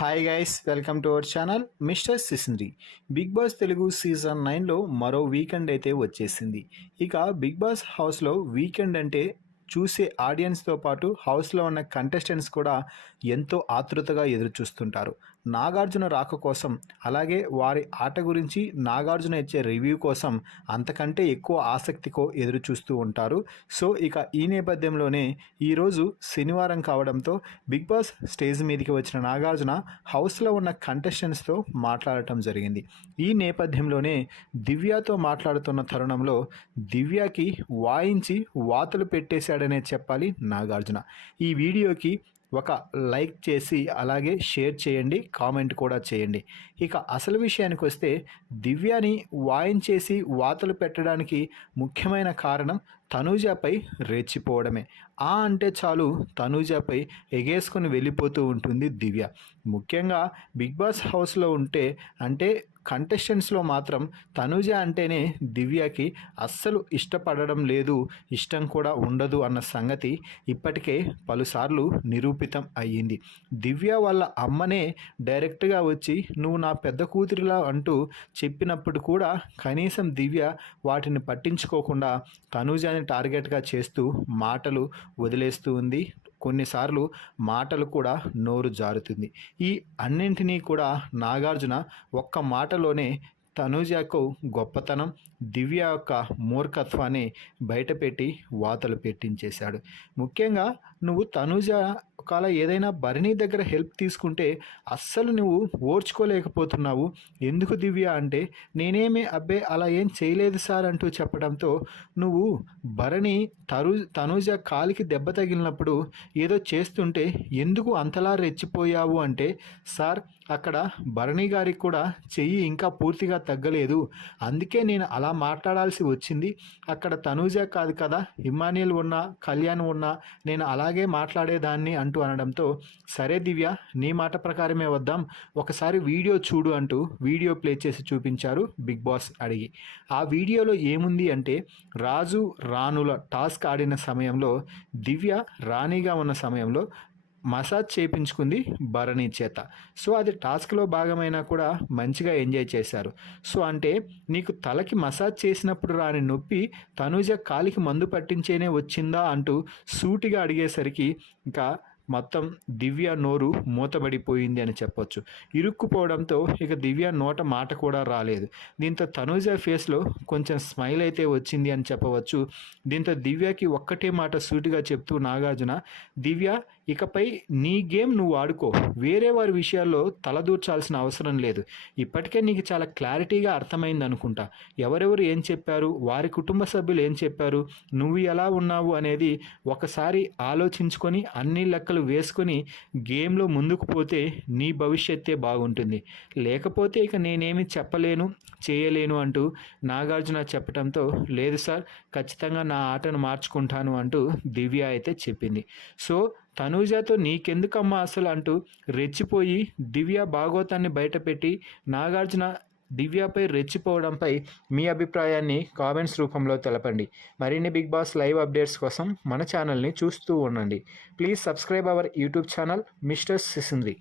Hi guys, welcome to our channel mister Sisindri. Bigg Boss Telugu season 9లో మరో weekend అయితే వచ్చేసింది. ఇక బిగ్ బాస్ హౌస్లో వీకెండ్ అంటే చూసే ఆడియన్స్తో పాటు హౌస్లో ఉన్న కంటెస్టెంట్స్ కూడా ఎంతో ఆతృతగా ఎదురు చూస్తుంటారు. నాగార్జున రాక కోసం, అలాగే వారి ఆట గురించి నాగార్జున ఇచ్చే రివ్యూ కోసం అంతకంటే ఎక్కువ ఆసక్తితో ఎదురు చూస్తూ ఉంటారు. సో ఇక ఈ నేపథ్యంలోనే ఈరోజు శనివారం కావడంతో బిగ్ బాస్ స్టేజ్ మీదకి వచ్చిన నాగార్జున హౌస్లో ఉన్న కంటెస్టెంట్స్తో మాట్లాడటం జరిగింది. ఈ నేపథ్యంలోనే దివ్యతో మాట్లాడుతున్న తరుణంలో దివ్యకి వాయించి వాతలు పెట్టేశాడనే చెప్పాలి నాగార్జున. ఈ వీడియోకి ఒక లైక్ చేసి అలాగే షేర్ చేయండి, కామెంట్ కూడా చేయండి. ఇక అసలు విషయానికి వస్తే దివ్యని వాయించేసి వాతలు పెట్టడానికి ముఖ్యమైన కారణం తనూజపై రెచ్చిపోవడమే. అంటే చాలు తనూజపై ఎగేసుకొని వెళ్ళిపోతూ ఉంటుంది దివ్య. ముఖ్యంగా బిగ్ బాస్ హౌస్లో ఉంటే అంటే కంటెస్టెంట్స్లో మాత్రం తనూజ అంటేనే దివ్యకి అస్సలు ఇష్టపడడం లేదు, ఇష్టం కూడా ఉండదు అన్న సంగతి ఇప్పటికే పలుసార్లు నిరూపితం అయ్యింది. దివ్య వాళ్ళ అమ్మనే డైరెక్ట్గా వచ్చి నువ్వు నా పెద్ద కూతురిలా అంటూ చెప్పినప్పుడు కూడా కనీసం దివ్య వాటిని పట్టించుకోకుండా తనూజని టార్గెట్గా చేస్తూ మాటలు వదిలేస్తూ ఉంది. కొన్నిసార్లు మాటలు కూడా నోరు జారుతుంది. ఈ అన్నింటినీ కూడా నాగార్జున ఒక్క మాటలోనే తనూజకు గొప్పతనం, దివ్య యొక్క మూర్ఖత్వాన్ని బయటపెట్టి వాతలు పెట్టించేశాడు. ముఖ్యంగా నువ్వు తనూజ ఒకవేళ ఏదైనా భరణి దగ్గర హెల్ప్ తీసుకుంటే అస్సలు నువ్వు ఓర్చుకోలేకపోతున్నావు. ఎందుకు దివ్య అంటే నేనేమి అలా ఏం చేయలేదు సార్ అంటూ చెప్పడంతో నువ్వు భరణి తనూజ కాలికి దెబ్బ తగిలినప్పుడు ఏదో చేస్తుంటే ఎందుకు అంతలా రెచ్చిపోయావు అంటే, సార్ అక్కడ భరణి గారికి కూడా చెయ్యి ఇంకా పూర్తిగా తగ్గలేదు, అందుకే నేను అలా మాట్లాడాల్సి వచ్చింది. అక్కడ తనూజ కాదు కదా, ఇమ్మాన్యుయల్ ఉన్నా కళ్యాణ్ ఉన్నా నేను అలాగే మాట్లాడేదాన్ని అంటూ అనడంతో సరే దివ్య నీ మాట ప్రకారమే వద్దాం, ఒకసారి వీడియో చూడు అంటూ వీడియో ప్లే చేసి చూపించారు బిగ్ బాస్ అడిగి. ఆ వీడియోలో ఏముంది అంటే రాజు రాణుల టాస్క్ ఆడిన సమయంలో దివ్య రాణిగా ఉన్న సమయంలో మసాజ్ చేయించుకుంది భరణి చేత. సో అది టాస్క్లో భాగమైనా కూడా మంచిగా ఎంజాయ్ చేశారు. సో అంటే నీకు తలకి మసాజ్ చేసినప్పుడు రాని నొప్పి తనూజ కాలికి మందు పట్టించేనే వచ్చిందా అంటూ సూటిగా అడిగేసరికి ఇంకా మొత్తం దివ్య నోరు మూతబడిపోయింది అని చెప్పొచ్చు. ఇరుక్కుపోవడంతో ఇక దివ్య నోట మాట కూడా రాలేదు. దీంతో తనూజ ఫేస్లో కొంచెం స్మైల్ అయితే వచ్చింది అని చెప్పవచ్చు. దీంతో దివ్యకి ఒక్కటే మాట సూటిగా చెప్తూ నాగార్జున, దివ్య ఇకపై నీ గేమ్ నువ్వు ఆడుకో, వేరే వారి విషయాల్లో తలదూర్చాల్సిన అవసరం లేదు. ఇప్పటికే నీకు చాలా క్లారిటీగా అర్థమైంది అనుకుంటా, ఎవరెవరు ఏం చెప్పారు, వారి కుటుంబ సభ్యులు ఏం చెప్పారు, నువ్వు ఎలా ఉన్నావు అనేది ఒకసారి ఆలోచించుకొని అన్ని లెక్కలు వేసుకొని గేమ్లో ముందుకు పోతే నీ భవిష్యత్తే బాగుంటుంది. లేకపోతే ఇక నేనేమి చెప్పలేను చేయలేను అంటూ నాగార్జున చెప్పడంతో లేదు సార్ ఖచ్చితంగా నా ఆటను మార్చుకుంటాను అంటూ దివ్య అయితే చెప్పింది. సో తనూజతో నీకెందుకమ్మా అసలు అంటూ రెచ్చిపోయి దివ్య భాగోతాన్ని బయటపెట్టి నాగార్జున దివ్యపై రెచ్చిపోవడంపై మీ అభిప్రాయాన్ని కామెంట్స్ రూపంలో తెలపండి. మరిన్ని బిగ్ బాస్ లైవ్ అప్డేట్స్ కోసం మన ఛానల్ని చూస్తూ ఉండండి. Please subscribe our YouTube channel mister సిసింద్రి.